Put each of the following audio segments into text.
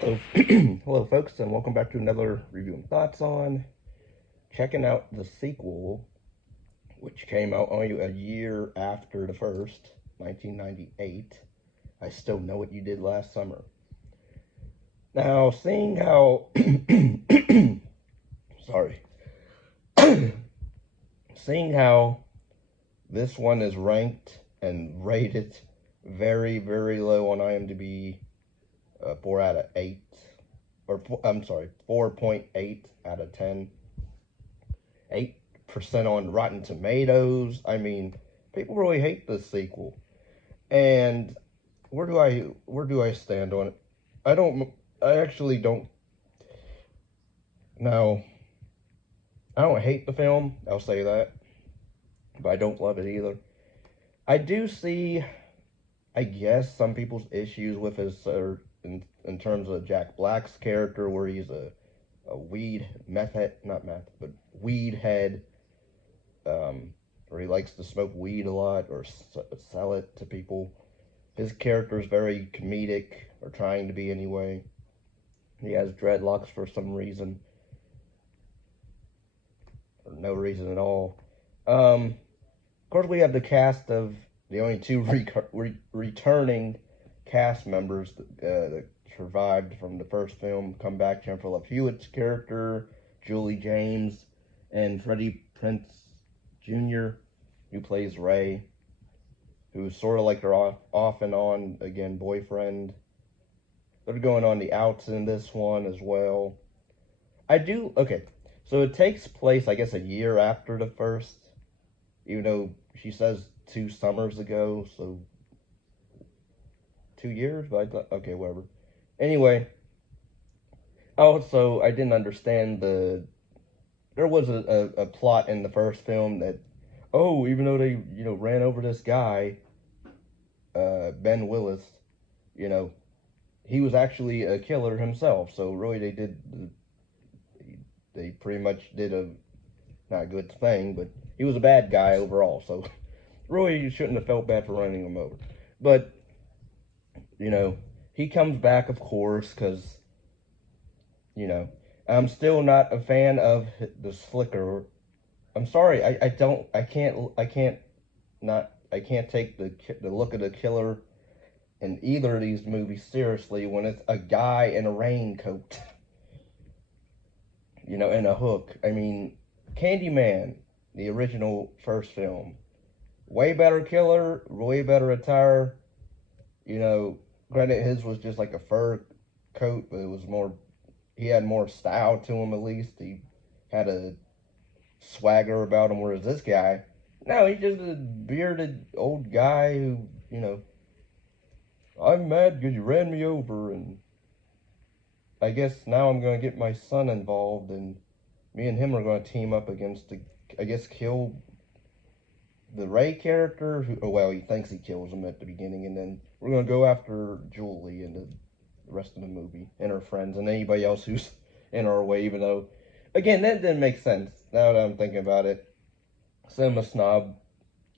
Hello, hello, folks, and welcome back to another review and thoughts on checking out the sequel, which came out only a year after the first, 1998. I Still Know What You Did Last Summer. Now, seeing how, sorry, seeing how this one is ranked and rated very, very low on IMDb, 4 out of 8, or I'm sorry, 4.8 out of 10. 8% on Rotten Tomatoes. I mean, people really hate this sequel. And where do I stand on it? I actually don't now I don't hate the film, I'll say that, but I don't love it either. I do see, I guess, some people's issues with his in terms of Jack Black's character, where he's a weed method, not meth, but weed head, or he likes to smoke weed a lot or sell it to people. His character is very comedic, or trying to be anyway. He has dreadlocks for some reason, or no reason at all. Of course, we have the cast of the only two returning cast members that survived from the first film come back. Jennifer Love Hewitt's character, Julie James, and Freddie Prinze Jr., who plays Ray, who's sort of like her off and on again boyfriend. They're going on the outs in this one as well. Okay. So it takes place, I guess, a year after the first, even though she says 2 summers ago, so 2 years. But I thought, okay, whatever. Anyway, also I didn't understand there was a plot in the first film that, oh, even though they ran over this guy, Ben Willis, you know, he was actually a killer himself. So really, they pretty much did a not good thing, but he was a bad guy overall. So really, you shouldn't have felt bad for running him over. But you know, he comes back, of course, because you know I'm still not a fan of the Slicker. I'm sorry, I can't take the look of the killer in either of these movies seriously when it's a guy in a raincoat, and a hook. I mean, Candyman, the original first film, way better killer, way better attire. Granted, his was just like a fur coat, but it was more. He had more style to him, at least. He had a swagger about him, whereas this guy, no, he's just a bearded old guy who, I'm mad because you ran me over, and I guess now I'm going to get my son involved, and me and him are going to team up against, I guess, kill the Ray character. Well, he thinks he kills him at the beginning, and then we're going to go after Julie and the rest of the movie, and her friends, and anybody else who's in our way, even though, again, that didn't make sense now that I'm thinking about it. Cinema Snob,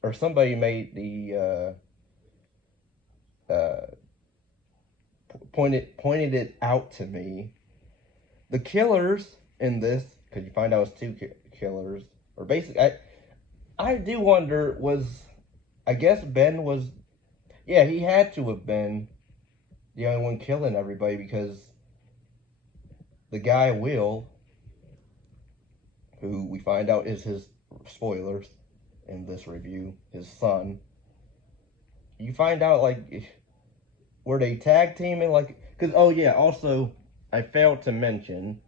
or somebody made the, pointed it out to me. The killers in this, because you find out it's two killers, or basically, I do wonder, I guess Ben was, yeah, he had to have been the only one killing everybody, because the guy Will, who we find out is his, spoilers in this review, his son, you find out, like, were they tag teaming, like, because, oh yeah, also, I failed to mention,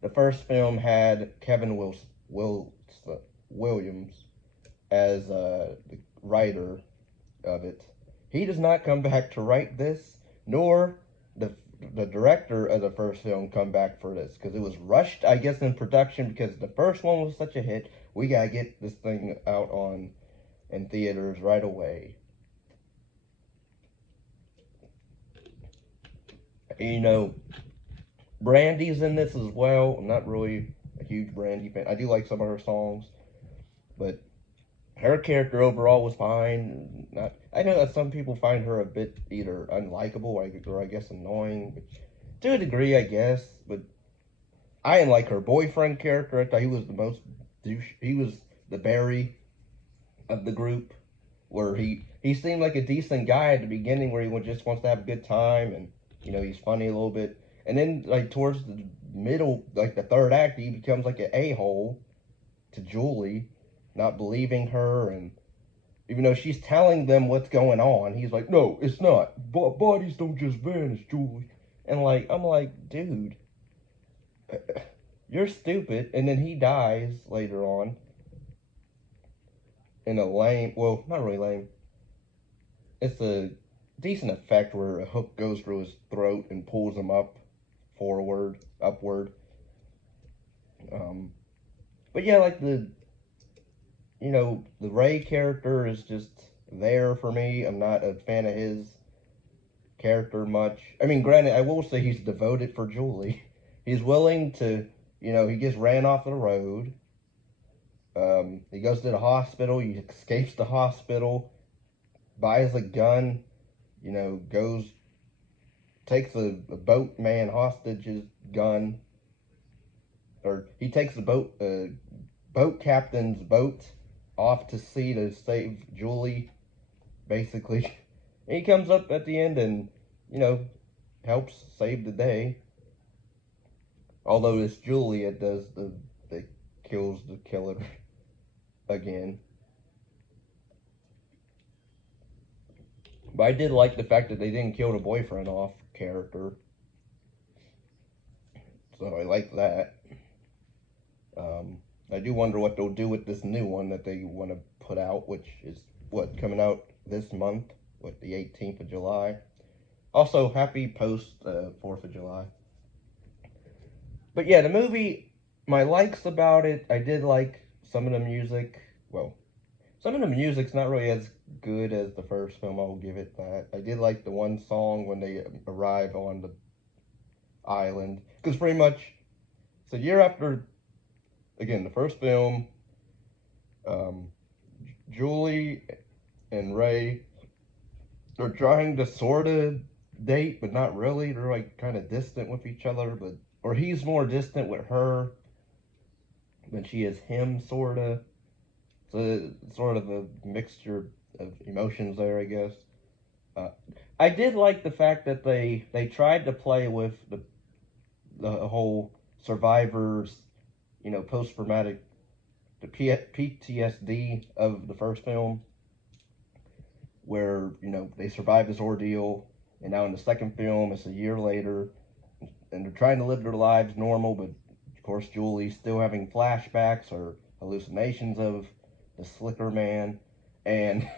the first film had Kevin Williams as the writer of it. He does not come back to write this, nor the director of the first film come back for this, because it was rushed, I guess, in production, because the first one was such a hit. We gotta get this thing out in theaters right away. Brandy's in this as well. I'm not really a huge Brandy fan. I do like some of her songs, but her character overall was fine. Not, I know that some people find her a bit either unlikable or I guess annoying, but to a degree, I guess. But I didn't like her boyfriend character. I thought he was the most douche. He was the Barry of the group, where he seemed like a decent guy at the beginning, where he just wants to have a good time, and he's funny a little bit. And then like towards the middle, like the third act, he becomes like an a-hole to Julie, not believing her, and even though she's telling them what's going on, he's like, no, it's not. Bodies don't just vanish, Julie. And like, I'm like, dude, you're stupid. And then he dies later on in a lame, well, not really lame. It's a decent effect where a hook goes through his throat and pulls him upward. But yeah, like the Ray character is just there for me. I'm not a fan of his character much. I mean, granted, I will say he's devoted for Julie. He's willing to, he gets ran off the road. He goes to the hospital. He escapes the hospital, buys a gun, goes, takes a boatman hostage's gun, or he takes the boat captain's boat off to sea to save Julie, basically. And he comes up at the end and, helps save the day. Although it's Julie that does that kills the killer again. But I did like the fact that they didn't kill the boyfriend off character. So I like that. I do wonder what they'll do with this new one that they want to put out, which is coming out this month, the 18th of July. Also, happy post 4th of July. But yeah, the movie, my likes about it, I did like some of the music. Well, some of the music's not really as good as the first film, I'll give it that. I did like the one song when they arrive on the island. Because pretty much, it's a year after, again, the first film, Julie and Ray are trying to sort of date, but not really. They're like kind of distant with each other, or he's more distant with her than she is him, sort of. So sort of a mixture of emotions there, I guess. I did like the fact that they tried to play with the whole survivors, post-traumatic, the PTSD of the first film, where, they survived this ordeal, and now in the second film, it's a year later, and they're trying to live their lives normal, but of course Julie's still having flashbacks or hallucinations of the Slicker Man, and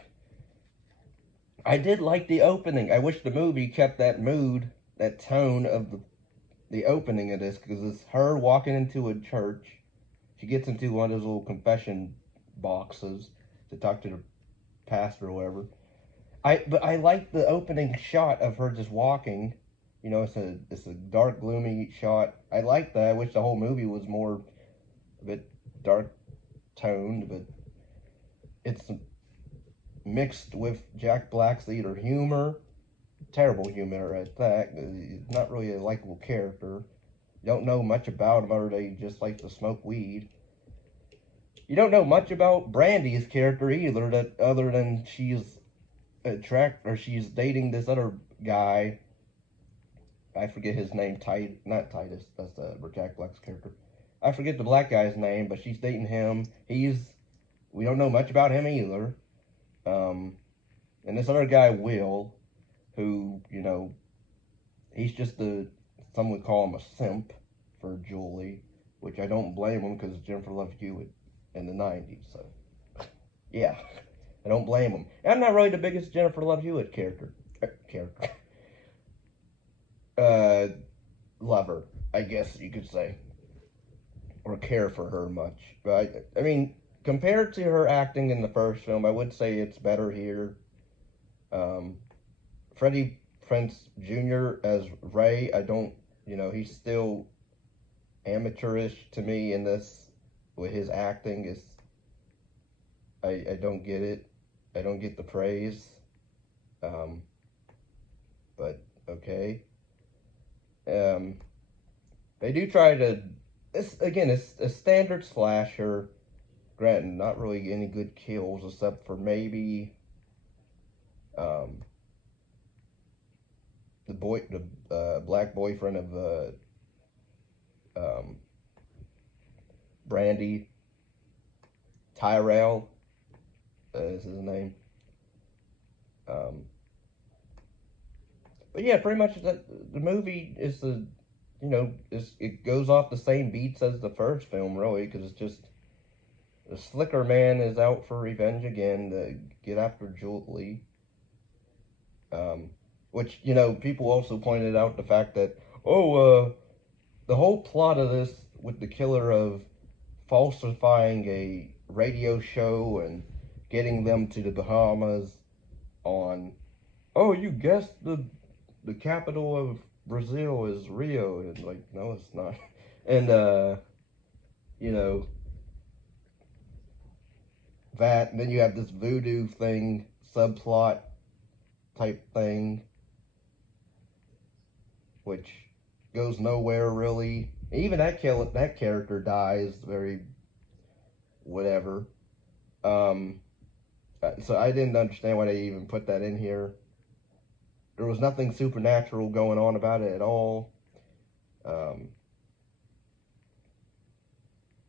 I did like the opening. I wish the movie kept that mood, that tone of the opening of this, because it's her walking into a church. She gets into one of those little confession boxes to talk to the pastor or whatever. But I like the opening shot of her just walking. It's a dark, gloomy shot. I like that. I wish the whole movie was more a bit dark toned, but it's mixed with Jack Black's either humor, terrible humor at that. He's not really a likable character. You don't know much about him other than they just like to smoke weed. You don't know much about Brandy's character either, that other than she's she's dating this other guy. I forget his name. Not Titus. That's Jack Black's character. I forget the black guy's name, but she's dating him. We don't know much about him either. And this other guy, Will, who, he's just some would call him a simp for Julie, which I don't blame him because Jennifer Love Hewitt in the 90s, so, yeah, I don't blame him. I'm not really the biggest Jennifer Love Hewitt lover, I guess you could say, or care for her much, but I mean, compared to her acting in the first film, I would say it's better here. Freddie Prinze Jr. as Ray, he's still amateurish to me in this, with his acting. I don't get it. I don't get the praise. But okay. They do try to. It's a standard slasher. Granted, not really any good kills except for maybe um, the black boyfriend of um, Brandy, Tyrell is his name. But yeah, pretty much the movie is it goes off the same beats as the first film, really, because it's just the Slicker Man is out for revenge again to get after Julie. Which, people also pointed out the fact that, the whole plot of this with the killer of falsifying a radio show and getting them to the Bahamas on, oh, you guessed the capital of Brazil is Rio. And like, no, it's not. And, you know, that, and then you have this voodoo thing, subplot type thing, which goes nowhere really. Even that character dies very whatever. So I didn't understand why they even put that in here. There was nothing supernatural going on about it at all.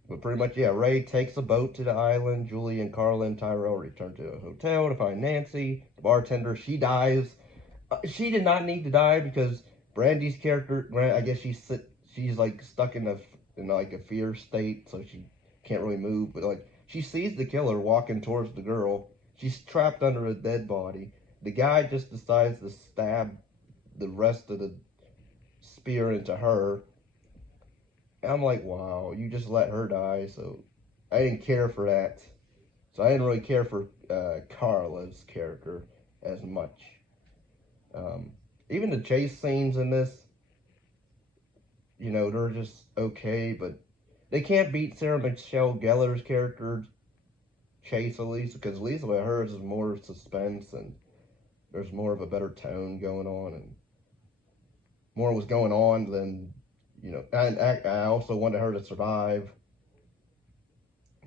But pretty much, yeah, Ray takes a boat to the island. Julie and Carla and Tyrell return to a hotel to find Nancy, the bartender. She dies. She did not need to die because Brandy's character, I guess she's like stuck in like a fear state, so she can't really move. But like she sees the killer walking towards the girl. She's trapped under a dead body. The guy just decides to stab the rest of the spear into her. I'm like, wow, you just let her die. So I didn't care for that. So I didn't really care for Carla's character as much. Even the chase scenes in this, they're just okay, but they can't beat Sarah Michelle Gellar's character chase, at least, because at least with hers is more suspense and there's more of a better tone going on and more was going on than, and I also wanted her to survive,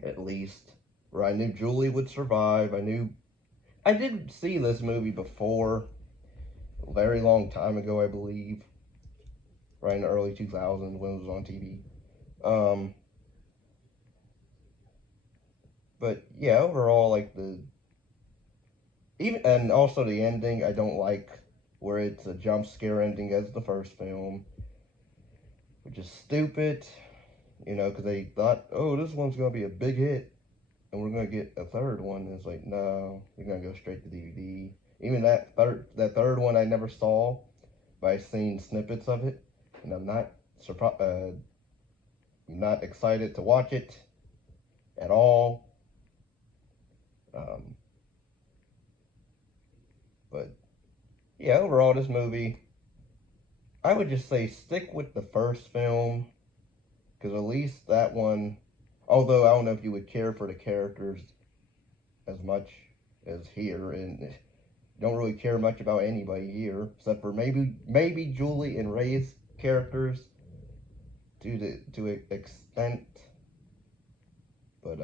at least, where I knew Julie would survive. I did see this movie before, a very long time ago, I believe, right in the early 2000s when it was on TV. But yeah, overall, like and also the ending, I don't like where it's a jump scare ending as the first film, which is stupid, because they thought, oh, this one's gonna be a big hit, and we're gonna get a third one. And it's like, no, you're gonna go straight to DVD. Even that third one I never saw, but I've seen snippets of it, and I'm not not excited to watch it at all. But yeah, overall, this movie, I would just say stick with the first film, because at least that one, although I don't know if you would care for the characters as much as here, and don't really care much about anybody here, except for maybe Julie and Ray's characters to an extent. But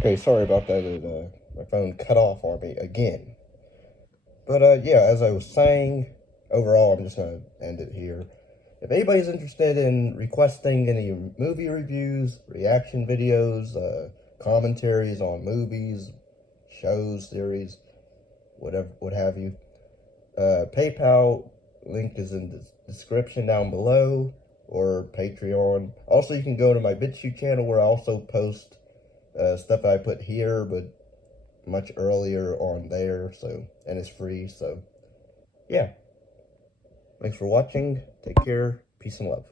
okay, sorry about that. My phone cut off on me again. But yeah, as I was saying, overall, I'm just gonna end it here. If anybody's interested in requesting any movie reviews, reaction videos, commentaries on movies, shows, series, whatever, what have you, PayPal link is in the description down below, or Patreon. Also, you can go to my BitChute channel where I also post stuff I put here, but much earlier on there, so, and it's free, so yeah. Thanks for watching. Take care. Peace and love.